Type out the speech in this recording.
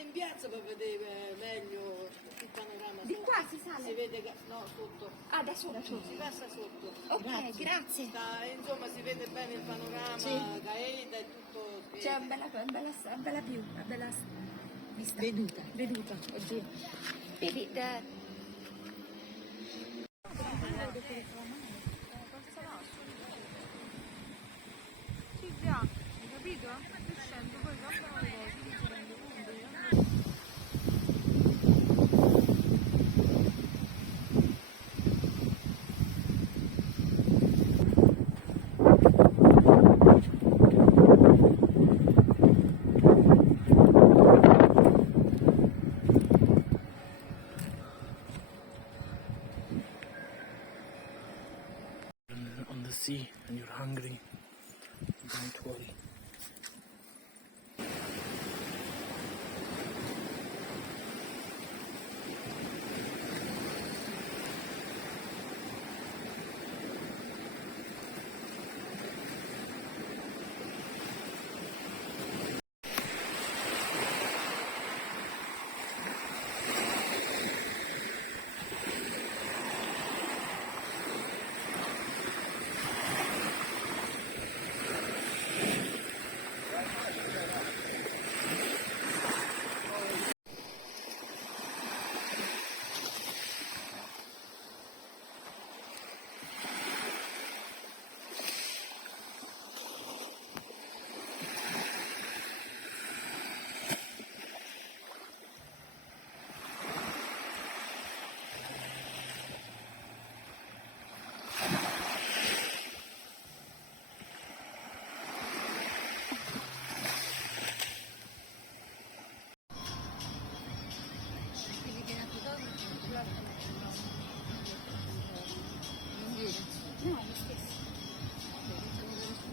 Andate in piazza per vedere meglio il panorama. Di qua si sale? Si vede che, no, sotto. Ah, da sotto. Si passa sotto. Ok, grazie. Insomma, si vede bene il panorama, Gaeta e tutto. C'è una bella vista. Veduta, oddio. Vedi, Silvia, hai capito? Io scendo, poi